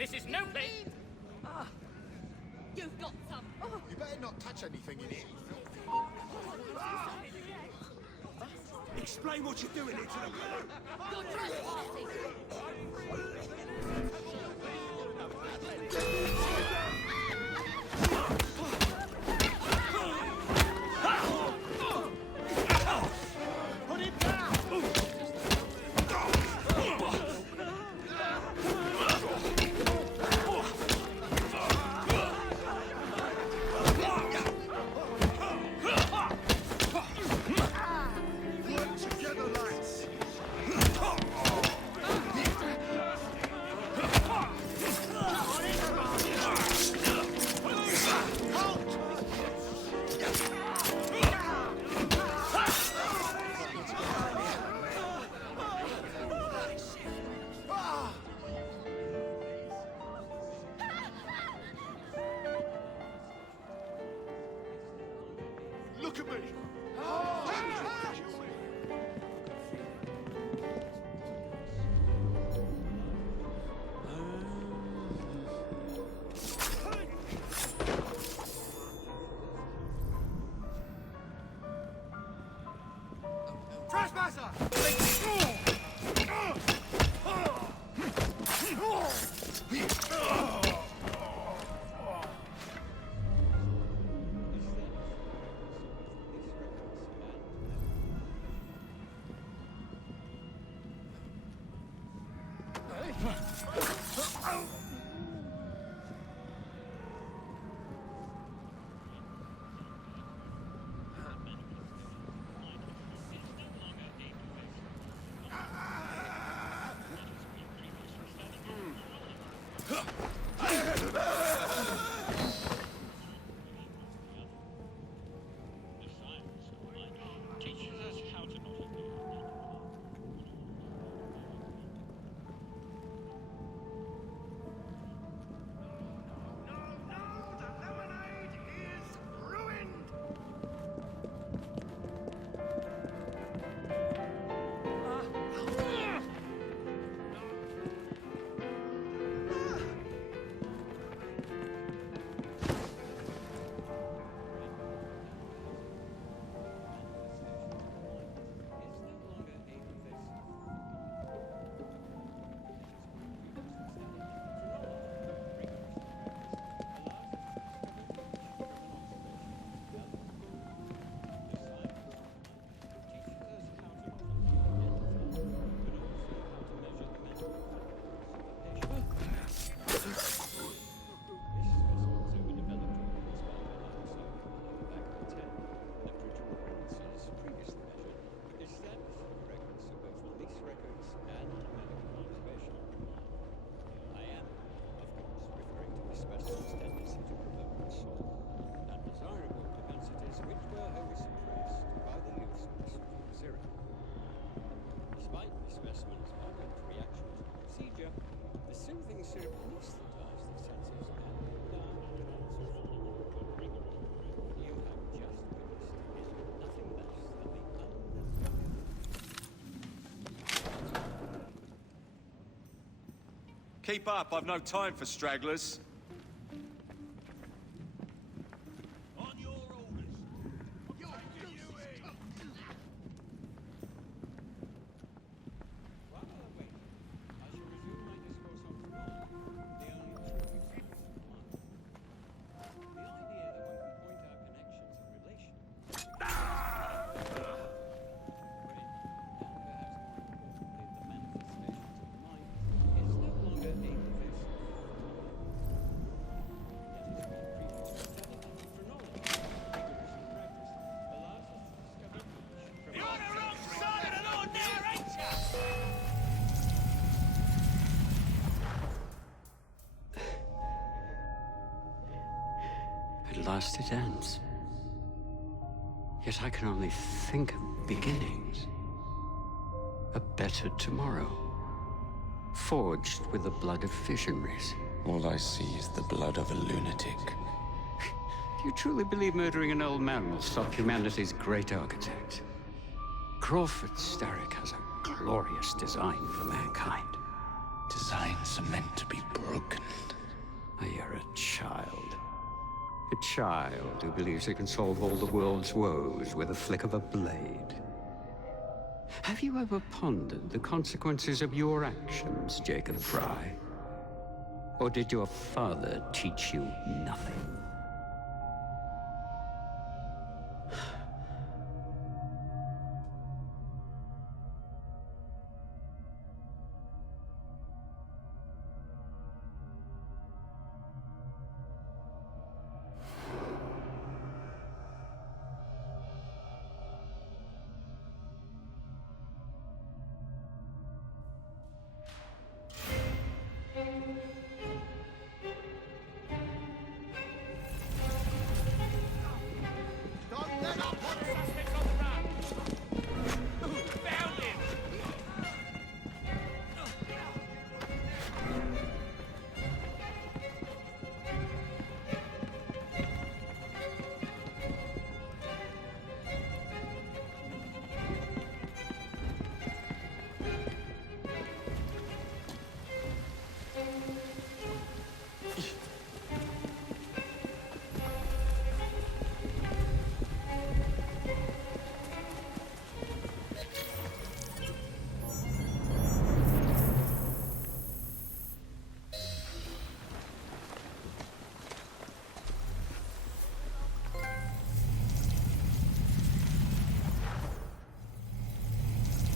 This is no place. You've got some. You better not touch anything in it. Explain what you're doing here to them. You're trespassing. Put him down! Work together, lads. Look at me. Trespasser! Keep up, I've no time for stragglers. On your orders. At last it ends. Yet I can only think of beginnings. A better tomorrow. Forged with the blood of visionaries. All I see is the blood of a lunatic. Do you truly believe murdering an old man will stop humanity's great architect? Crawford Starrick has a glorious design for mankind. Designs are meant to be broken. You're a child. A child who believes it can solve all the world's woes with a flick of a blade. Have you ever pondered the consequences of your actions, Jacob Fry? Or did your father teach you nothing? Don't let up! Suspect on the run! Found him!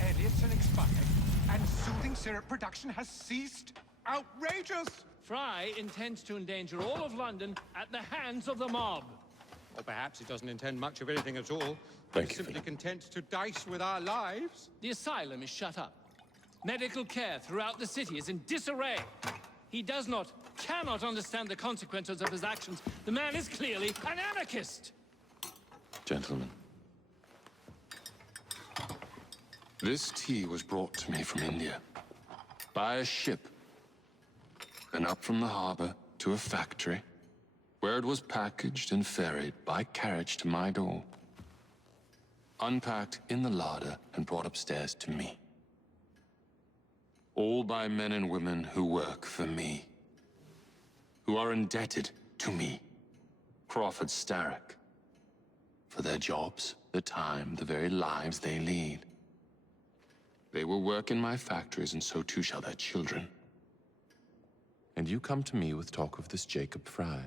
Elliotson expired, and soothing syrup production has ceased? Outrageous! Fry intends to endanger all of London at the hands of the mob. Or perhaps he doesn't intend much of anything at all. Thank He's you, simply Philip. content to dice with our lives. The asylum is shut up. Medical care throughout the city is in disarray. He cannot understand the consequences of his actions. The man is clearly an anarchist. Gentlemen. This tea was brought to me from India. By a ship. And up from the harbor to a factory, where it was packaged and ferried by carriage to my door. Unpacked in the larder and brought upstairs to me. All by men and women who work for me. Who are indebted to me, Crawford Starrick, for their jobs, the time, the very lives they lead. They will work in my factories, and so too shall their children. And you come to me with talk of this Jacob Fry.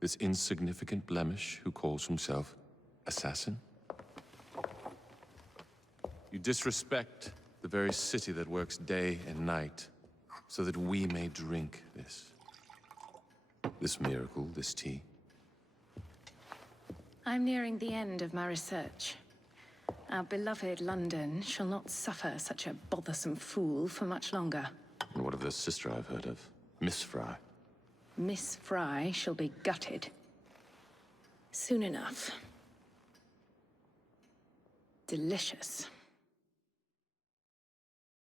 This insignificant blemish who calls himself assassin? You disrespect the very city that works day and night so that we may drink this miracle, this tea. I'm nearing the end of my research. Our beloved London shall not suffer such a bothersome fool for much longer. And what of the sister I've heard of, Miss Fry? Miss Fry shall be gutted. Soon enough. Delicious.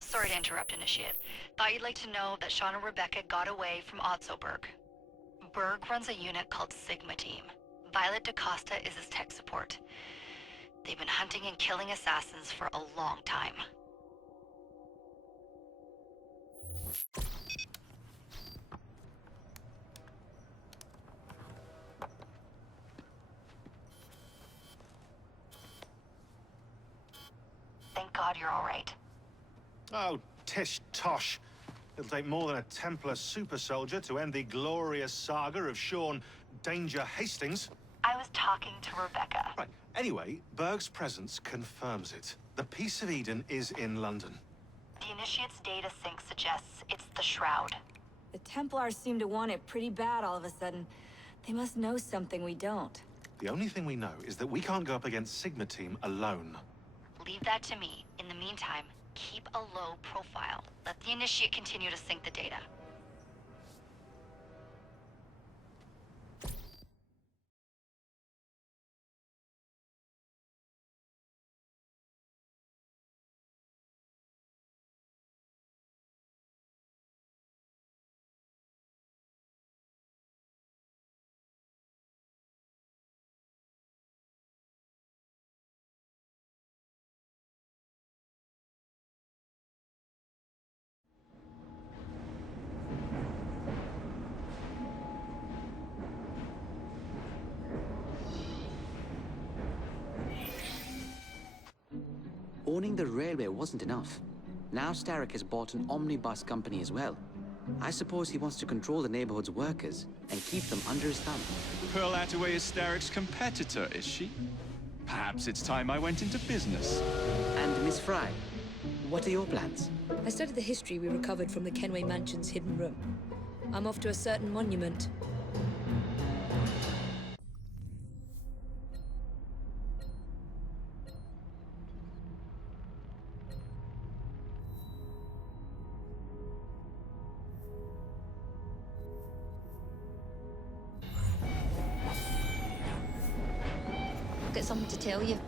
Sorry to interrupt, Initiate. Thought you'd like to know that Sean and Rebecca got away from Otzoberg. Berg runs a unit called Sigma Team. Violet DaCosta is his tech support. They've been hunting and killing assassins for a long time. Thank God you're all right. Oh, tish tosh. It'll take more than a Templar super soldier to end the glorious saga of Sean Danger Hastings. I was talking to Rebecca. Right. Anyway, Berg's presence confirms it. The Peace of Eden is in London. The Initiate's data sync suggests it's the Shroud. The Templars seem to want it pretty bad all of a sudden. They must know something we don't. The only thing we know is that we can't go up against Sigma Team alone. Leave that to me. In the meantime, keep a low profile. Let the Initiate continue to sync the data. Owning the railway wasn't enough. Now Starrick has bought an omnibus company as well. I suppose he wants to control the neighborhood's workers and keep them under his thumb. Pearl Attaway is Starrick's competitor, is she? Perhaps it's time I went into business. And Miss Fry, what are your plans? I studied the history we recovered from the Kenway Mansion's hidden room. I'm off to a certain monument. Got something to tell you.